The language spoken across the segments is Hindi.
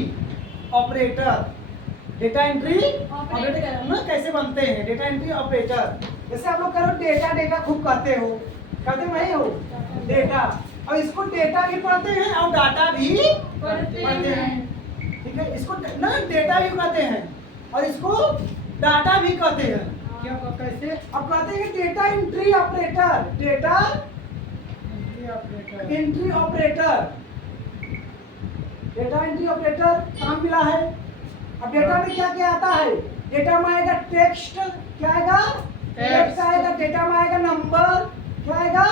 ऑपरेटर, डेटा एंट्री ऑपरेटर ना कैसे बनते हैं, डेटा एंट्री ऑपरेटर। जैसे आप लोग करो डेटा, डेटा खूब कहते हो, कहते नहीं हो डेटा, और इसको डेटा भी पढ़ते हैं और डाटा भी पढ़ते हैं, ठीक है। इसको ना डेटा भी कहते हैं और इसको डाटा भी कहते हैं। क्या कैसे? अब कहते हैं data entry operator, data entry operator, data entry operator काम मिला है। अब डेटा में क्या क्या आता है? डेटा में आएगा टेक्स्ट, क्या आएगा? टेक्स्ट आएगा। डेटा में आएगा नंबर, क्या आएगा?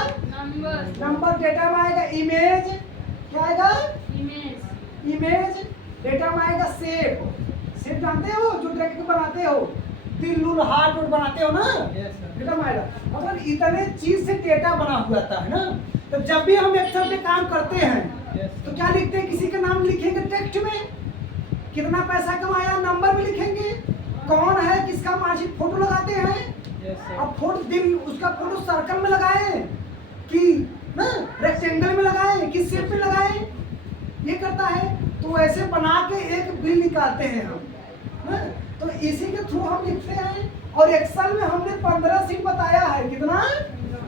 नंबर। डेटा में आएगा इमेज, क्या आएगा? इमेज। डेटा में आएगा शेप, शेप जानते हो जो ड्रैगन बनाते हो, दिल उल हार्ट उल बनाते हो ना, डेटा में आएगा। मतलब इतने चीज से डेटा बना हुआ था, है ना। तो जब भी हम एक्सेल पे काम करते हैं तो क्या लिखते हैं? किसी का नाम लिखेंगे टेक्स्ट में, कितना पैसा कमाया नंबर में लिखेंगे, कौन है किसका मार्कशीट फोटो लगाते हैं। अब फोटो दिन उसका फोटो सर्कल में लगाए कि ना रेक्टेंगल में लगाए कि शेप में लगाए, ये करता है। तो ऐसे बना के एक बिल निकालते हैं हम, ना? तो इसी के थ्रू हम लिखते हैं। और एक्सेल में हमने 15 सीट बताया है, कितना?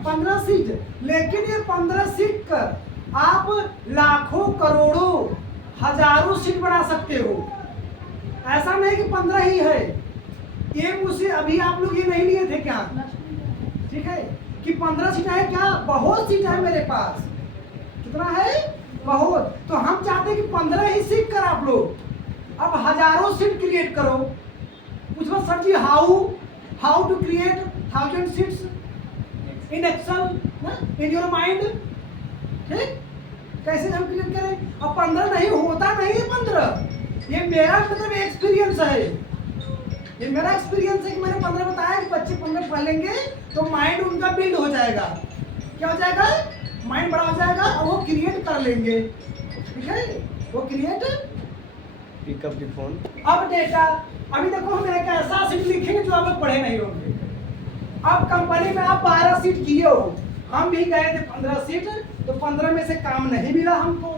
15 सीट। लेकिन ये 15 सीट कर आप लाखों करोड़ों हजारों सीट बना सकते हो। ऐसा नहीं कि 15 ही है। ये मुझसे अभी आप लोग ये नहीं लिए थे क्या, ठीक है, कि 15 सीट है, क्या बहुत सीट है मेरे पास। कितना है? बहुत। तो हम चाहते हैं कि 15 ही सीट कर आप लोग अब हजारों सीट क्रिएट करो। कुछ बात sir ji, how to create 1000 seats in Excel in your mind, ठीक? कैसे हम क्रिएट करें? अब 15 नहीं होता, नहीं है 15। ये मेरा मतलब एक्सपीरियंस है, ये मेरा एक्सपीरियंस है कि मैंने 15 बताया कि बच्चे 15 पढ़ लेंगे तो माइंड उनका बिल्ड हो जाएगा। क्या हो जाएगा? माइंड बड़ा हो जाएगा और वो क्रिएट कर लेंगे, ठीक है, वो क्रिएट। Pick up the phone. अब डेटा, अभी देखो हम एक ऐसा सीट लिखेंगे जो आप लोग पढ़े नहीं होंगे। अब कंपनी में आप 12 सीट किए हो, हम भी गए थे 15 सीट, तो 15 में से काम नहीं मिला हमको।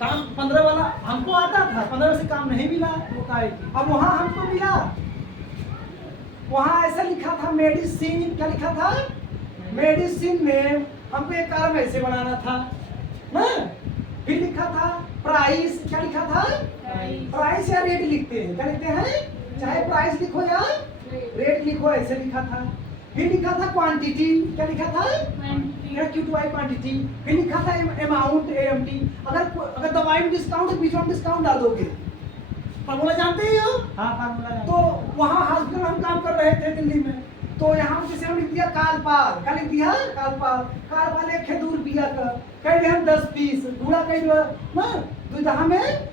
काम 15 वाला हमको आता था, 15 से काम नहीं मिला। अब वहां हमको मिला, वहां ऐसा लिखा था मेडिसिन, क्या लिखा था? मेडिसिन में हमको एक कॉलम ऐसे बनाना था ना। फिर लिखा था प्राइस, क्या लिखा था? प्राइस या रेट लिखते हैं, क्या लिखते हैं? चाहे प्राइस लिखो या रेट लिखो, ऐसे लिखा था। फिर लिखा था क्वांटिटी, क्या लिखा था? क्वांटिटी। फिर लिखा था अमाउंट, AMT। अगर दवाई में डिस्काउंट, बीच में डिस्काउंट डाल दोगे। फार्मूला जानते ही हो? हाँ, फार्मूला। तो वहाँ हॉस्पिटल में हम काम कर रहे थे दिल्ली में, तो यहाँ जैसे हम लिख दिया कालपाल, क्या लिख दिया? कालपाल 1 है 2 रुपया का, कह दिया हम 10 पीस, पूरा कह दिया ना 2 दहा में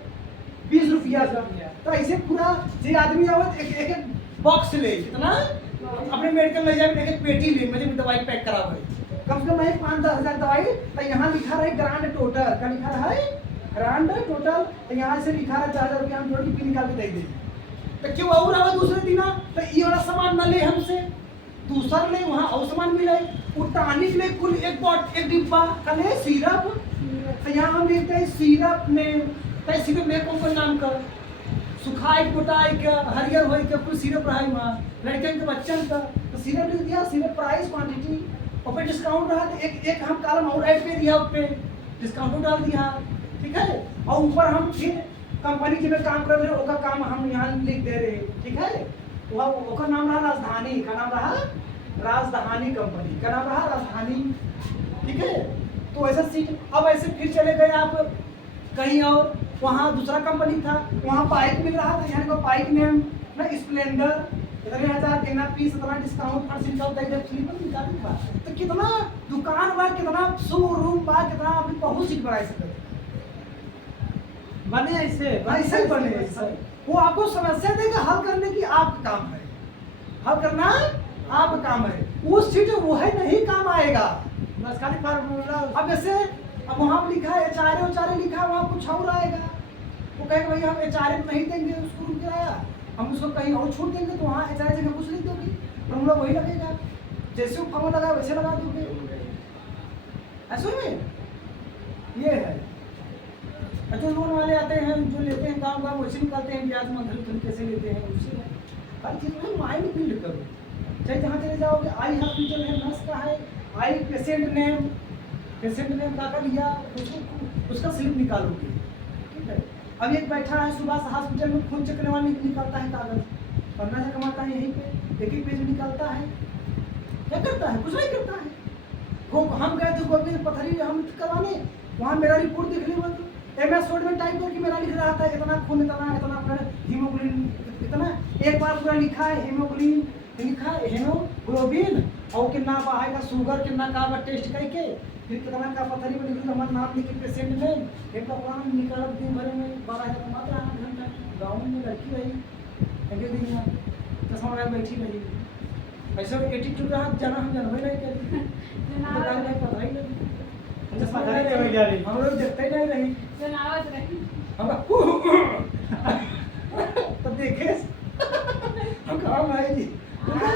20 रुपया का। तो ऐसे पूरा जे आदमी आवत एक बॉक्स ले, कितना अपने मेडिकल ले जाए, एक पेटी ले, मुझे दवाई पैक करा हुआ है, कम से कम 5-10 हजार दवाई। तो यहाँ लिखा रहे ग्रांड टोटल, क्या लिखा रहा है? Grand total. तो यहाँ से लिखा रहा 4000 रुपया, हम जोड़ के पिन निकाल के दे दें। तो क्यों और आवे दूसरे दिन? तो ये वाला सामान न ले हमसे, दूसरा ले, वहाँ और सामान मिले। उठाने के लिए कुल एक डिब्बा का ले सिरप। तो यहाँ हम लिखते हैं सिरप में, तो सिरप में कौन नाम का? सुखाई पोटाई का, हरियर होई का, कुल सिरप रहा है वहाँ, लड़कन के बच्चन का। तो सिरप लिख दिया, सिरप प्राइस, क्वांटिटी, और पे डिस्काउंट रहा तो एक हम कॉलम और ऐड पे दिया, उस पे डिस्काउंट डाल दिया, ठीक है। और ऊपर हम फिर कंपनी जिसमें काम कर रहे हैं उसका काम हम यहाँ लिख दे रहे हैं, ठीक है। वह नाम रहा राजधानी, का नाम रहा राजधानी कंपनी, का नाम रहा राजधानी, ठीक है। तो ऐसा सीट। अब ऐसे फिर चले गए आप कहीं और, वहाँ दूसरा कंपनी था, वहाँ बाइक मिल रहा था, यहाँ को बाइक नेम ना स्प्लेंडर, इतने हजार देना, पीस इतना डिस्काउंट, परसेंट का स्लीपर निकालने का। तो कितना दुकान बा, कितना शोरूम बा, कितना अभी बहुत सीट बढ़ा सकते बने, ऐसे ही बने। ऐसे वो आपको समस्या देगा, हल करने की आपका काम है, हल करना आपका काम है। वो सीट वो है नहीं काम आएगा, बस खाली फार्मूला। अब जैसे अब वहाँ लिखा है HRA लिखा है, वहाँ कुछ और आएगा। वो कहेगा भैया हम HRA नहीं देंगे उसको रूम किराया, हम उसको कहीं और छूट देंगे। तो वहाँ HRA जगह कुछ लिख दोगे, फॉर्मूला वही लगेगा, जैसे वो फॉर्मूला लगा वैसे लगा दोगे। ऐसे में ये है। जो लोन वाले आते हैं जो लेते हैं गाँव गाँव वैसे निकालते हैं ब्याज मंथली तरीके से लेते हैं उसी में हर चीज़ में माइंड बिल्ड करो। चाहे जहाँ चले जाओगे आई हॉस्पिटल है नर्स का है आई पेशेंट नेम का लिया उसका स्लिप निकालोगे ठीक है। अब एक बैठा है सुबह से हॉस्पिटल में खून चेक करने वाला निकालता है कागज पन्ना से कमाता है यहीं पे एक पेज में निकालता है क्या करता है कुछ नहीं करता है। वो हम गए थे गोविंद पथरी हम करवाने वहाँ मेरा रिपोर्ट देख लिया तो MS वर्ड में टाइप करके मेरा लिख रहा था इतना खून इतना हीमोग्लोबिन इतना एक बार पूरा लिखा है हीमोग्लोबिन लिखा है हेमोग्लोबिन और कितना आएगा शुगर कितना का टेस्ट करके फिर कितना का पथरी में लिख हमारा नाम लिखे पेशेंट में एक नाम निकाल दिन भर में 12,000 कमाते 8 घंटा गाँव में लड़की रही एक दिन में 10 मिनट बैठी रही ऐसा एटीट्यूड रहा जाना हम जानवे नहीं करी दुकान में पता ही नहीं हम लोग देखते ही नहीं रही हम तो देखे हम कहाँ भाई जी हाँ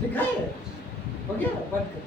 लिखा है हो गया बंद कर